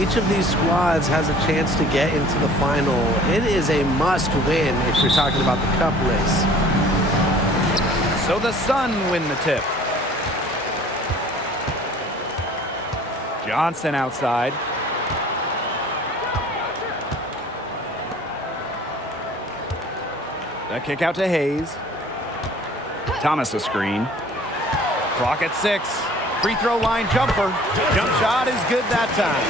Each of these squads has a chance to get into the final. It is a must-win if you're talking about the cup race. So the Sun win the tip. Johnson outside. The kick out to Hayes. Thomas a screen. Clock at 6. Free throw line jumper. Jump shot is good that time.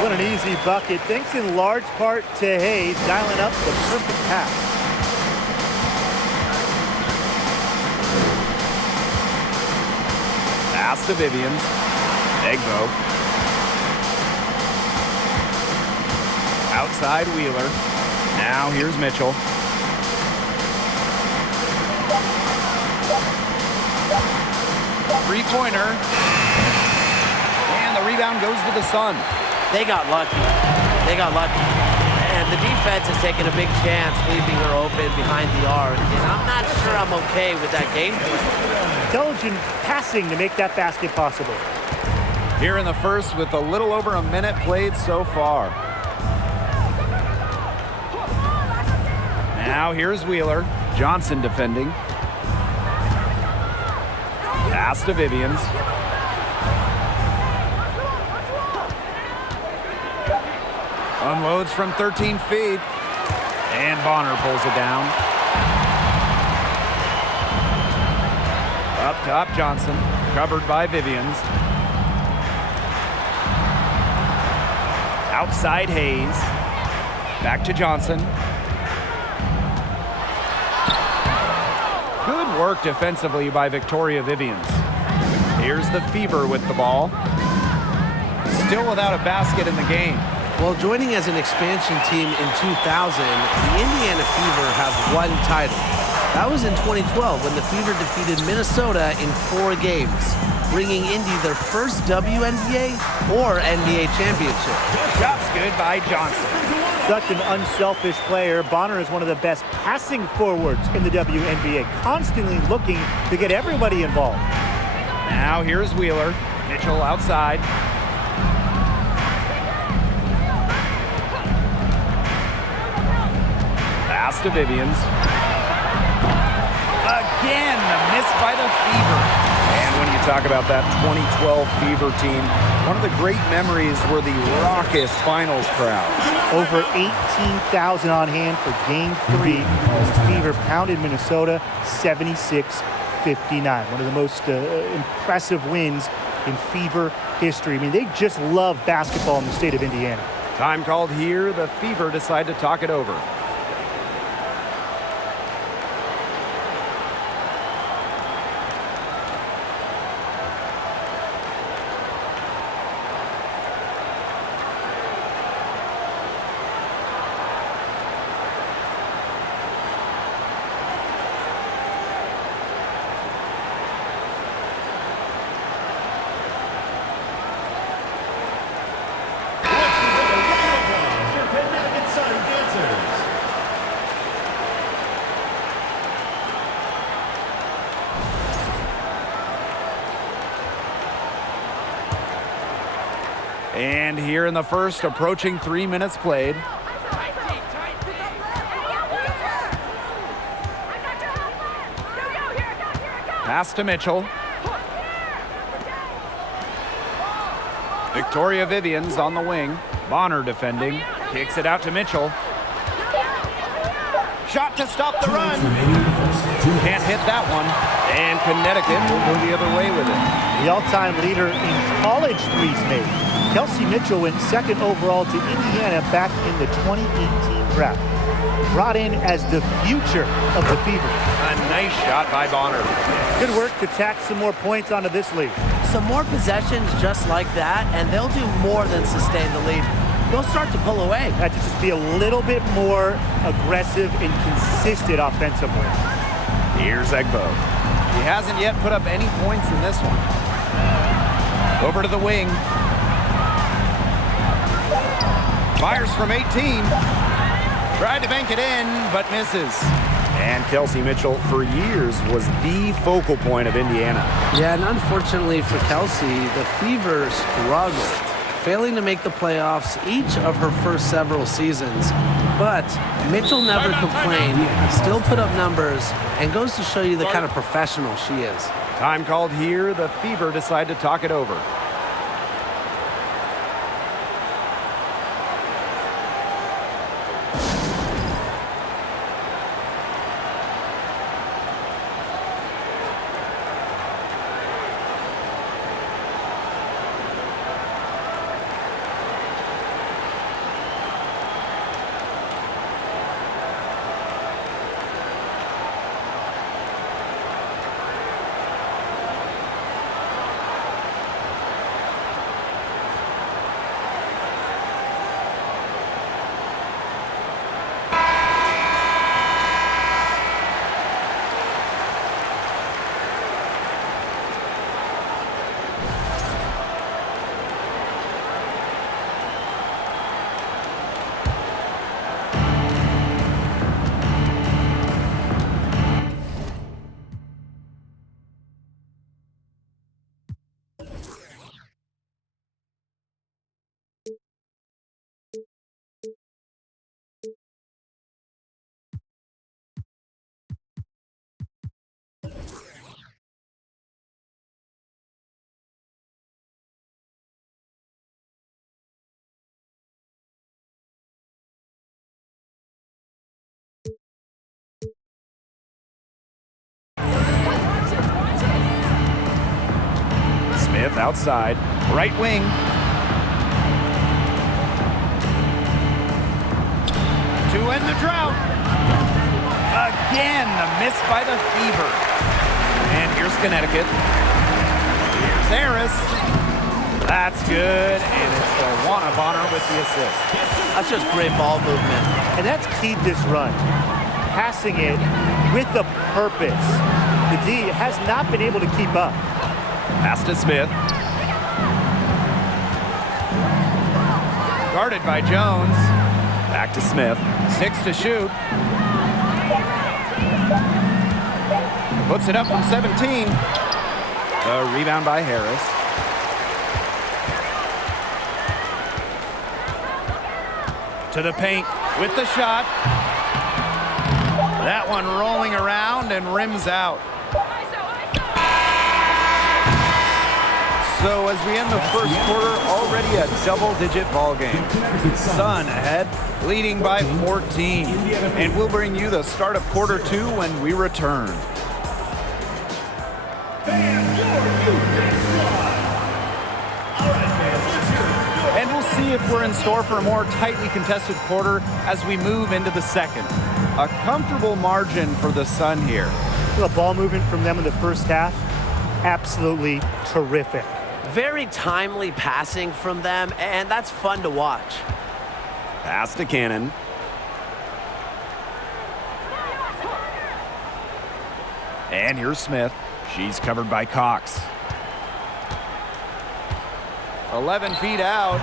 What an easy bucket. Thanks in large part to Hayes dialing up the perfect pass. Pass to Vivians. Egbo. Outside Wheeler. Now here's Mitchell. Three-pointer. And the rebound goes to the Sun. They got lucky. And the defense is taking a big chance, leaving her open behind the arc. And I'm not sure I'm okay with that game plan. Intelligent passing to make that basket possible. Here in the first with a little over a minute played so far. Now here's Wheeler. Johnson defending. Pass to Vivians. Unloads from 13 feet. And Bonner pulls it down. Up top, Johnson. Covered by Vivians. Outside Hayes. Back to Johnson. Good work defensively by Victoria Vivians. Here's the Fever with the ball. Still without a basket in the game. Well, joining as an expansion team in 2000, the Indiana Fever have one title. That was in 2012 when the Fever defeated Minnesota in 4 games, bringing Indy their first WNBA or NBA championship. Shot's good by Johnson. Such an unselfish player. Bonner is one of the best passing forwards in the WNBA, constantly looking to get everybody involved. Now here's Wheeler. Mitchell outside. Pass to Vivians. Again, the miss by the Fever. And when you talk about that 2012 Fever team, one of the great memories were the raucous finals crowds. Over 18,000 on hand for Game 3 as the Fever pounded Minnesota 76-59. One of the most impressive wins in Fever history. I mean, they just love basketball in the state of Indiana. Time called here. The Fever decide to talk it over. And here in the first, approaching 3 minutes played. Pass to Mitchell. Victoria Vivians on the wing. Bonner defending. Kicks it out to Mitchell. Shot to stop the run. Can't hit that one. And Connecticut will go the other way with it. The all-time leader in college threes made. Kelsey Mitchell went 2nd overall to Indiana back in the 2018 draft. Brought in as the future of the Fever. A nice shot by Bonner. Good work to tack some more points onto this lead. Some more possessions just like that, and they'll do more than sustain the lead. They'll start to pull away. Had to just be a little bit more aggressive and consistent offensively. Here's Egbo. He hasn't yet put up any points in this one. Over to the wing. Fires from 18. Tried to bank it in, but misses. And Kelsey Mitchell, for years, was the focal point of Indiana. Yeah, and unfortunately for Kelsey, the Fever struggled failing to make the playoffs each of her first several seasons. But Mitchell never complained, still put up numbers, and goes to show you the kind of professional she is. Time called here. The Fever decide to talk it over. Smith outside, right wing. To end the drought. Again, the miss by the Fever. And here's Connecticut. Here's Harris. That's good, and it's DeWanna Bonner with the assist. That's just great ball movement. And that's keyed this run. Passing it with a purpose. The D has not been able to keep up. Pass to Smith. Guarded by Jones. Back to Smith. 6 to shoot. Puts it up from 17. The rebound by Harris. To the paint with the shot. That one rolling around and rims out. So as we end the first quarter, already a double-digit ball game. Sun ahead, leading by 14. And we'll bring you the start of quarter 2 when we return. And we'll see if we're in store for a more tightly contested quarter as we move into the second. A comfortable margin for the Sun here. The ball movement from them in the first half, absolutely terrific. Very timely passing from them, and that's fun to watch. Pass to Cannon. And here's Smith. She's covered by Cox. 11 feet out,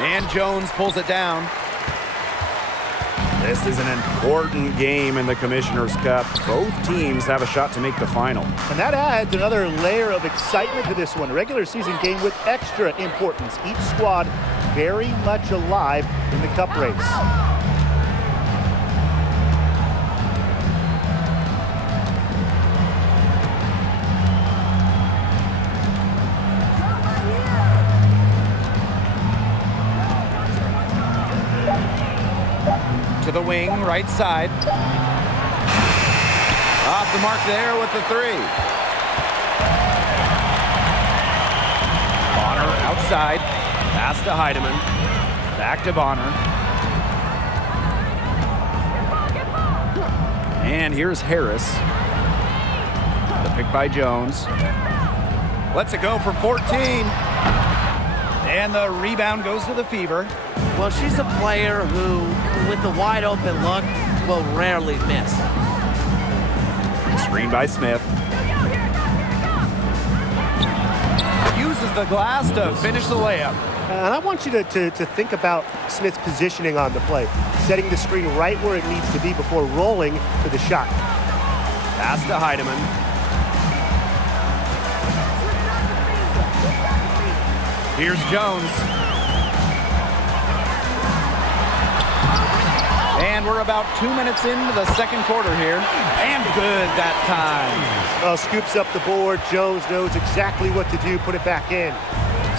and Jones pulls it down. This is an important game in the Commissioner's Cup. Both teams have a shot to make the final. And that adds another layer of excitement to this one. A regular season game with extra importance. Each squad very much alive in the cup race. To the wing, right side. Off the mark there with the 3. Bonner outside. Pass to Heidemann. Back to Bonner. And here's Harris. The pick by Jones. Lets it go from 14. And the rebound goes to the Fever. Well, she's a player who, with a wide open look, will rarely miss. Screen by Smith. Uses the glass to finish the layup. And I want you to think about Smith's positioning on the play. Setting the screen right where it needs to be before rolling to the shot. Pass to Heidemann. Here's Jones. And we're about 2 minutes into the second quarter here. And good that time. Well, scoops up the board. Jones knows exactly what to do. Put it back in.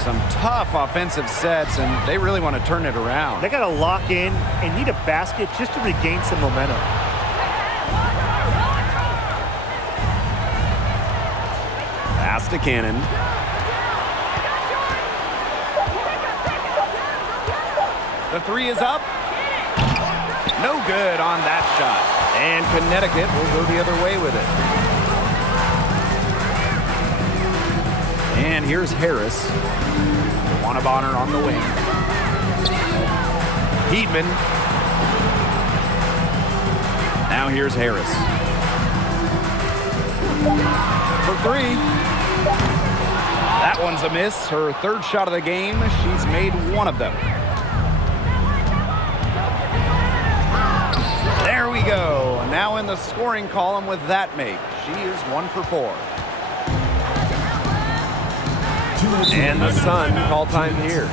Some tough offensive sets, and they really want to turn it around. They got to lock in and need a basket just to regain some momentum. Pass to Cannon. The three is up. No good on that shot. And Connecticut will go the other way with it. And here's Harris. Wanabonner on the wing. Heatman. Now here's Harris. For three. That one's a miss. Her third shot of the game. She's made one of them. There we go. Now in the scoring column with that make. She is 1 for 4. And the Sun call time here.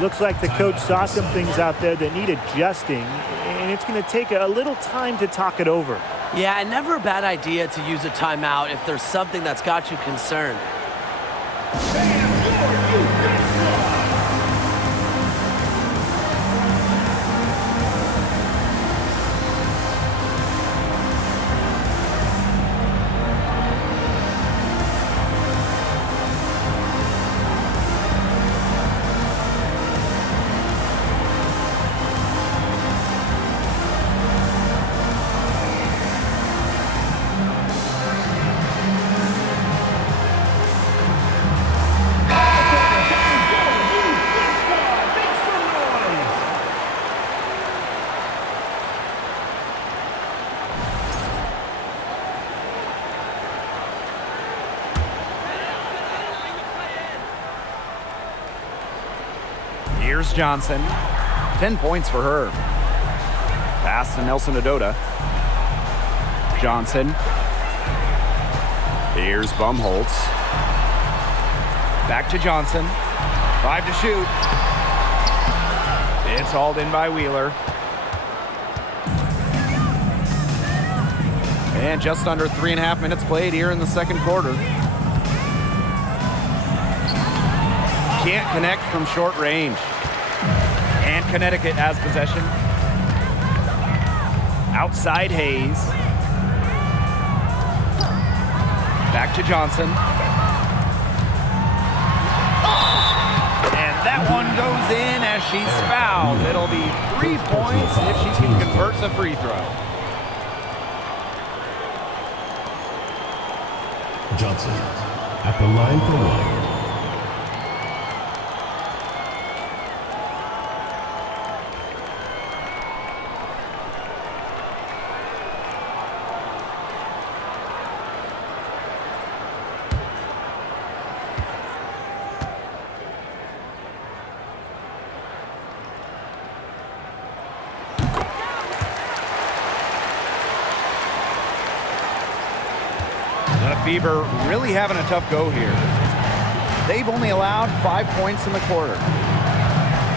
Looks like the coach saw some things out there that need adjusting, and it's going to take a little time to talk it over. Yeah, and never a bad idea to use a timeout if there's something that's got you concerned. Here's Johnson. 10 points for her. Pass to Nelson Adota. Johnson. Here's Bumholtz. Back to Johnson. 5 to shoot. It's hauled in by Wheeler. And just under 3.5 minutes played here in the second quarter. Can't connect from short range. And Connecticut has possession. Outside Hayes. Back to Johnson. And that one goes in as she's fouled. It'll be 3 points if she can convert the free throw. Johnson at the line for one. Fever really having a tough go here. They've only allowed 5 points in the quarter.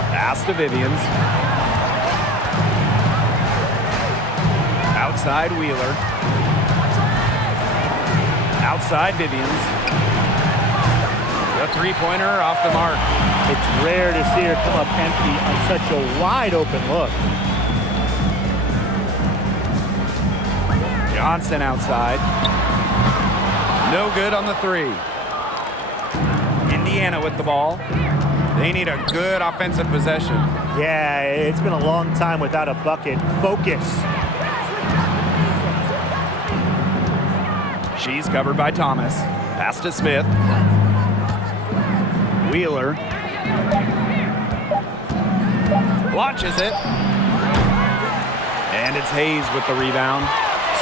Pass to Vivians. Outside Wheeler. Outside Vivians. The three-pointer off the mark. It's rare to see her come up empty on such a wide open look. Johnson outside. No good on the three. Indiana with the ball. They need a good offensive possession. Yeah, it's been a long time without a bucket. Focus. She's covered by Thomas. Pass to Smith. Wheeler. Launches it. And it's Hayes with the rebound.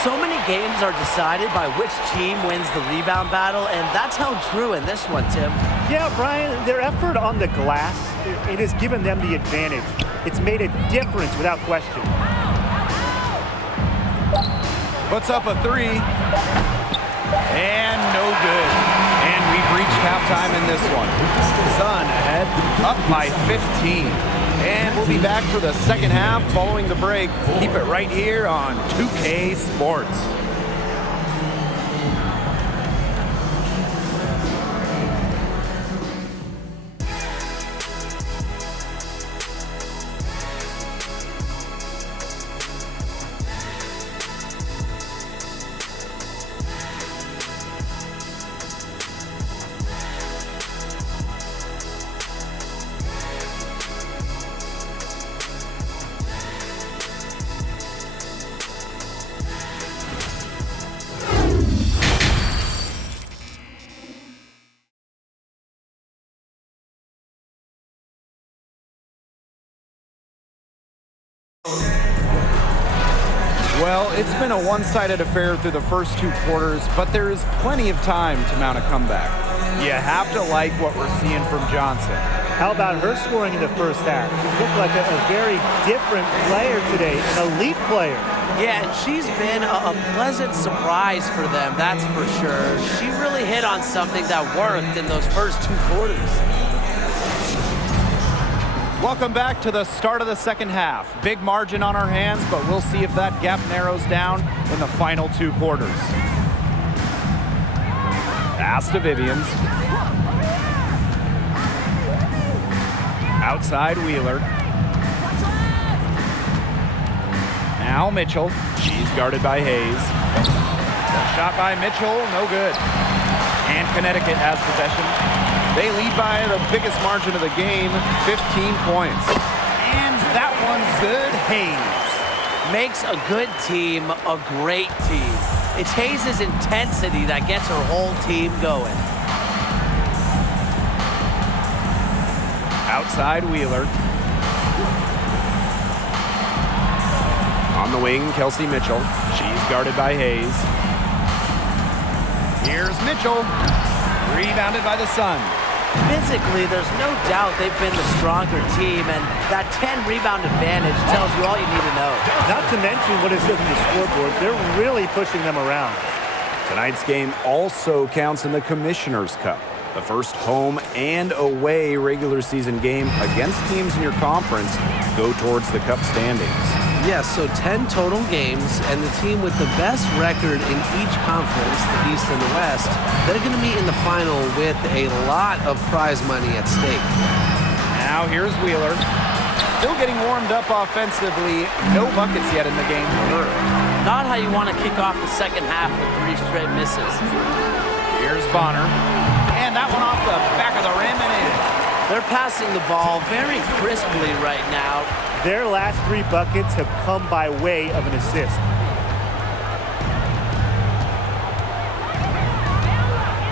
So many games are decided by which team wins the rebound battle, and that's held true in this one, Tim. Yeah, Brian, their effort on the glass, it has given them the advantage. It's made a difference without question. Puts up a three. And no good. And we've reached halftime in this one. Sun ahead, up by 15. And we'll be back for the second half following the break. Keep it right here on 2K Sports. Well, it's been a one-sided affair through the first 2 quarters, but there is plenty of time to mount a comeback. You have to like what we're seeing from Johnson. How about her scoring in the first half? She looked like a very different player today, an elite player. Yeah, and she's been a pleasant surprise for them, that's for sure. She really hit on something that worked in those first 2 quarters. Welcome back to the start of the second half. Big margin on our hands, but we'll see if that gap narrows down in the final 2 quarters. Pass to Vivians. Outside Wheeler. Now Mitchell. She's guarded by Hayes. Shot by Mitchell, no good. And Connecticut has possession. They lead by the biggest margin of the game, 15 points. And that one's good. Hayes Makes a good team a great team. It's Hayes' intensity that gets her whole team going. outside Wheeler. On the wing, Kelsey Mitchell. She's guarded by Hayes. Here's Mitchell. Rebounded by the Sun. Physically, there's no doubt they've been the stronger team, and that 10-rebound advantage tells you all you need to know. Not to mention what it says in the scoreboard. They're really pushing them around. Tonight's game also counts in the Commissioner's Cup, the first home and away regular season game against teams in your conference go towards the Cup standings. Yes, so 10 total games, and the team with the best record in each conference, the East and the West, they're going to meet in the final with a lot of prize money at stake. Now here's Wheeler. Still getting warmed up offensively. No buckets yet in the game for her. Not how you want to kick off the second half with 3 straight misses. Here's Bonner. And that one off the back of the rim and in. They're passing the ball very crisply right now. Their last 3 buckets have come by way of an assist.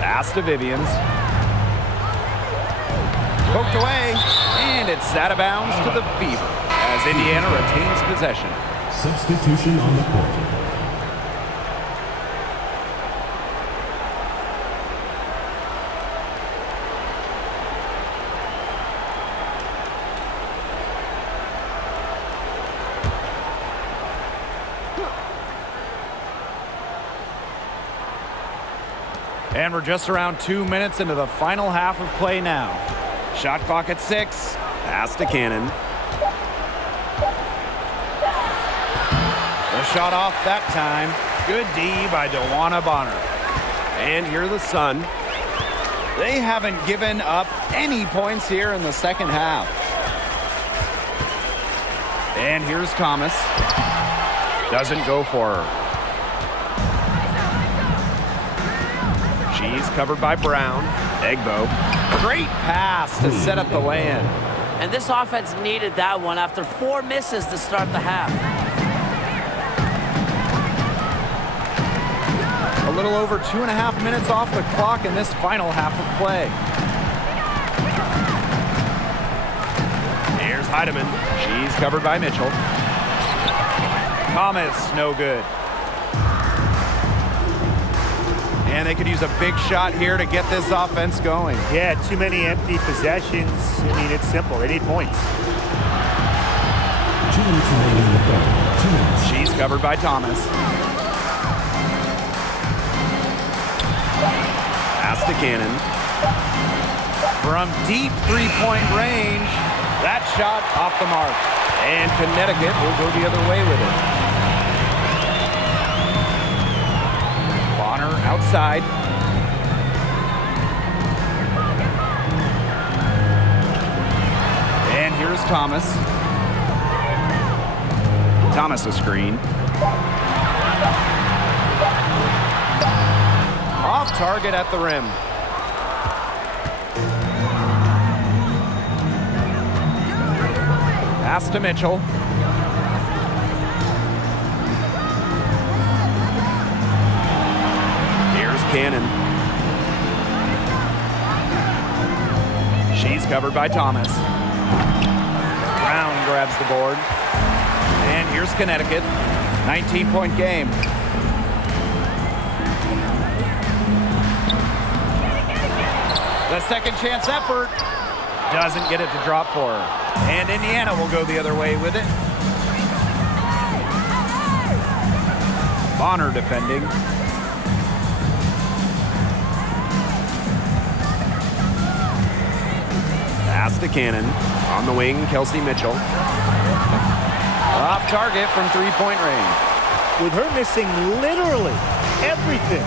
Pass to Vivians. Poked away, and it's out of bounds to the Fever as Indiana retains possession. Substitution on the court. And we're just around 2 minutes into the final half of play now. Shot clock at 6. Pass to Cannon. The shot off that time. Good D by DeWanna Bonner. And here the Sun. They haven't given up any points here in the second half. And here's Thomas. Doesn't go for her. She's covered by Brown. Egbo. Great pass to set up the lay-in. And this offense needed that one after 4 misses to start the half. A little over 2.5 minutes off the clock in this final half of play. Here's Heidemann. She's covered by Mitchell. Thomas, no good. And they could use a big shot here to get this offense going. Yeah, too many empty possessions. I mean, it's simple. They need points. 2 minutes remaining in the third. 2 minutes. She's covered by Thomas. Pass to Cannon. From deep three-point range, That shot off the mark. And Connecticut will go the other way with it. Bonner outside. And here's Thomas. Thomas a screen. Off target at the rim. Pass to Mitchell. Here's Cannon. She's covered by Thomas. Brown grabs the board. And here's Connecticut. 19-point game. The second chance effort doesn't get it to drop for her. And Indiana will go the other way with it. Bonner defending. Pass to Cannon. On the wing, Kelsey Mitchell. Off target from three-point range. With her missing literally everything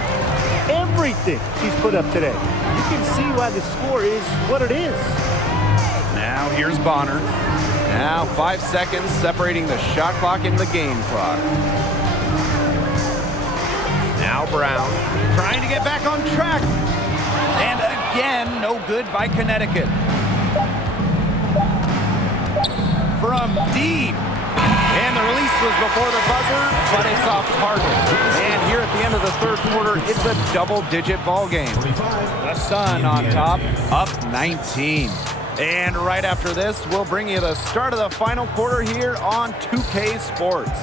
she's put up today, you can see why the score is what it is. Now here's Bonner. Now 5 seconds separating the shot clock and the game clock. Now Brown trying to get back on track. And again, no good by Connecticut. From deep. And the release was before the buzzer, but it's off target. And here at the end of the third quarter, it's a double-digit ball game. The Sun on top, up 19. And right after this, we'll bring you the start of the final quarter here on 2K Sports.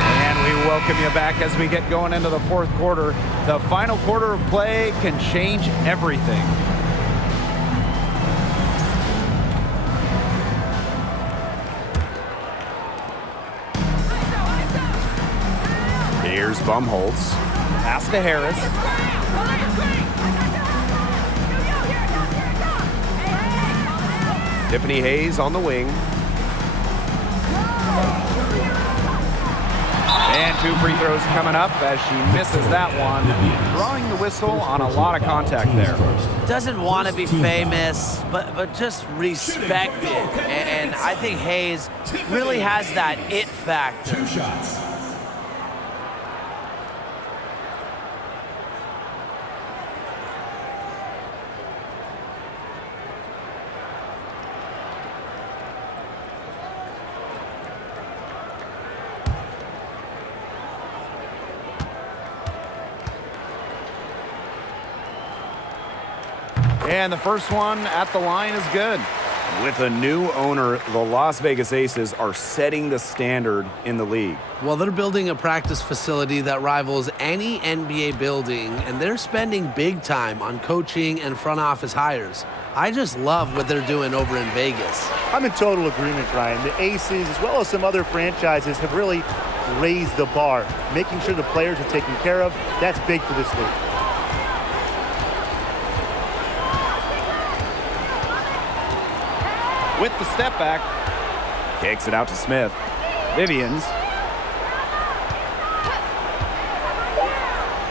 And we welcome you back as we get going into the fourth quarter. The final quarter of play can change everything. Here's Bumholtz. Pass to Harris. Tiffany Hayes on the wing. And 2 free throws coming up as she misses that one. Drawing the whistle on a lot of contact there. Doesn't want to be famous, but just respected. And I think Hayes really has that it factor. 2 shots. And the first one at the line is good. With a new owner, the Las Vegas Aces are setting the standard in the league. Well, they're building a practice facility that rivals any NBA building, and they're spending big time on coaching and front office hires. I just love what they're doing over in Vegas. I'm in total agreement, Ryan. The Aces, as well as some other franchises, have really raised the bar, making sure the players are taken care of. That's big for this league. With the step back, kicks it out to Smith. Vivians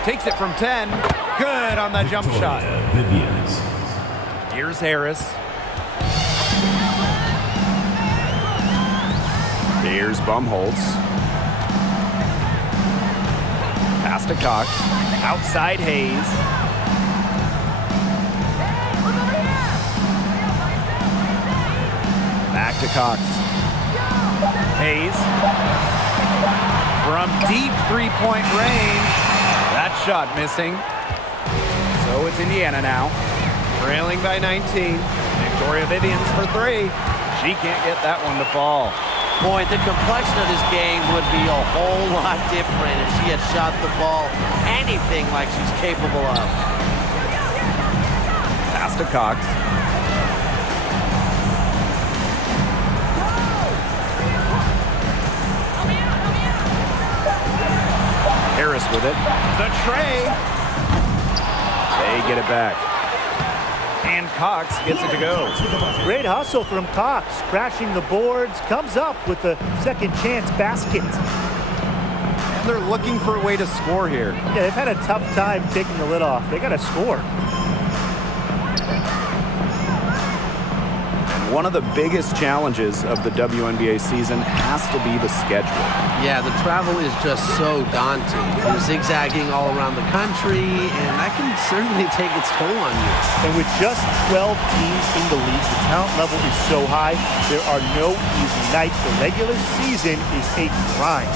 takes it from 10. Good on that jump shot. Vivians. Here's Harris. Here's Bumholtz. Pass to Cox. Outside Hayes. Back to Cox. Hayes. From deep three-point range. That shot missing. So it's Indiana now. Trailing by 19. Victoria Vivians for 3. She can't get that one to fall. Boy, the complexion of this game would be a whole lot different if she had shot the ball anything like she's capable of. Pass to Cox. Harris with it. The tray. They get it back. And Cox gets it to go. Great hustle from Cox, crashing the boards, comes up with the second chance basket. And they're looking for a way to score here. Yeah, they've had a tough time taking the lid off. They got to score. One of the biggest challenges of the WNBA season has to be the schedule. Yeah, the travel is just so daunting. You're zigzagging all around the country, and that can certainly take its toll on you. And with just 12 teams in the league, the talent level is so high, there are no easy nights. The regular season is a grind.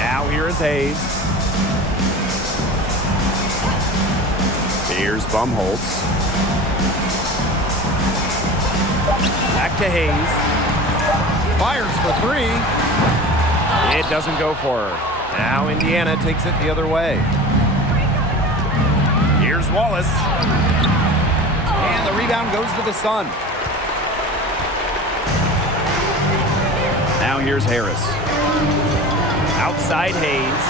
Now here is Hayes. Here's Bumholtz. Back to Hayes. Fires for three. It doesn't go for her. Now Indiana takes it the other way. Here's Wallace. And the rebound goes to the Sun. Now here's Harris. Outside Hayes.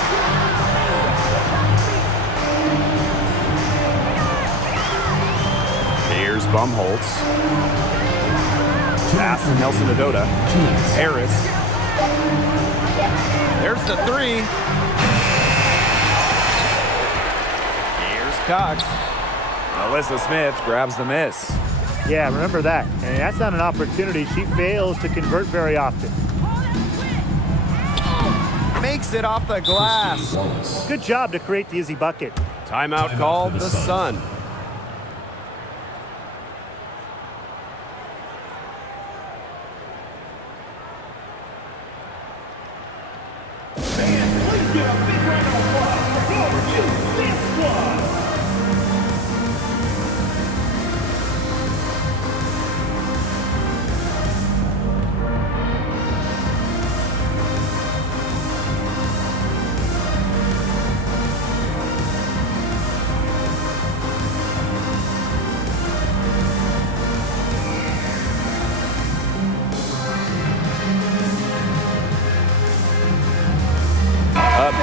Here's Bumholtz. Pass to Nelson Adota. Harris. There's the three. Here's Cox. Alyssa Smith grabs the miss. Yeah, remember that. And that's not an opportunity she fails to convert very often. Makes it off the glass. Good job to create the easy bucket. Timeout called the Sun.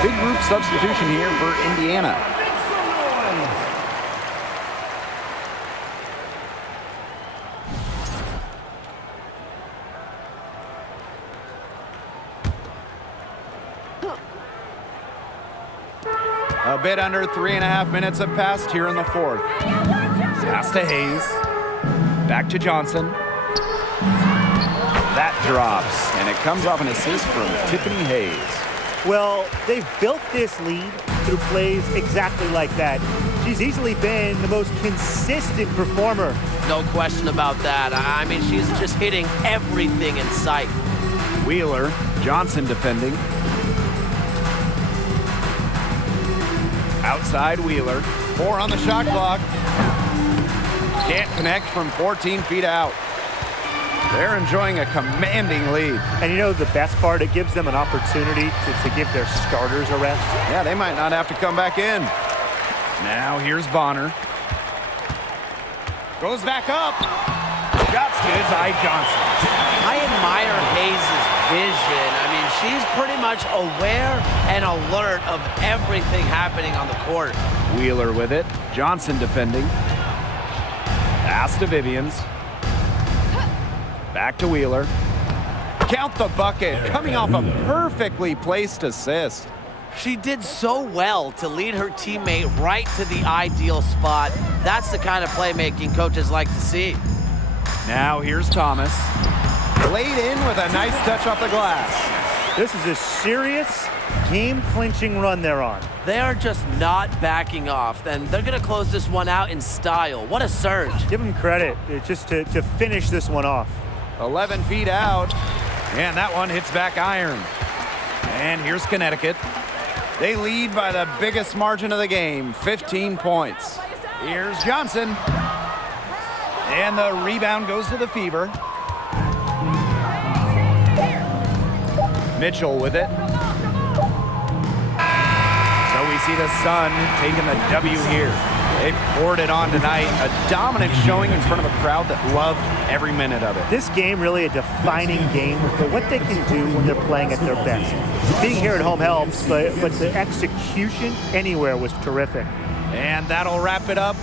Big group substitution here for Indiana. A bit under 3.5 minutes have passed here in the fourth. Pass to Hayes. Back to Johnson. That drops, and it comes off an assist from Tiffany Hayes. Well, they've built this lead through plays exactly like that. She's easily been the most consistent performer. No question about that. I mean, she's just hitting everything in sight. Wheeler, Johnson defending. Outside Wheeler. 4 on the shot clock. Can't connect from 14 feet out. They're enjoying a commanding lead. And you know the best part, it gives them an opportunity to give their starters a rest. Yeah, they might not have to come back in. Now here's Bonner. Goes back up. Shot's good by Johnson. I admire Hayes' vision. I mean, she's pretty much aware and alert of everything happening on the court. Wheeler with it. Johnson defending. Pass to Vivians. Back to Wheeler. Count the bucket. Coming off a perfectly placed assist. She did so well to lead her teammate right to the ideal spot. That's the kind of playmaking coaches like to see. Now here's Thomas. Laid in with a nice touch off the glass. This is a serious game-clinching run they're on. They are just not backing off, and they're going to close this one out in style. What a surge. Give them credit just to finish this one off. 11 feet out, and that one hits back iron. And here's Connecticut. They lead by the biggest margin of the game, 15 points. Here's Johnson. And the rebound goes to the Fever. Mitchell with it. So we see the Sun taking the W here. They poured it on tonight. A dominant showing in front of a crowd that loved every minute of it. This game really a defining game for what they can do when they're playing at their best. Being here at home helps, but the execution anywhere was terrific. And that'll wrap it up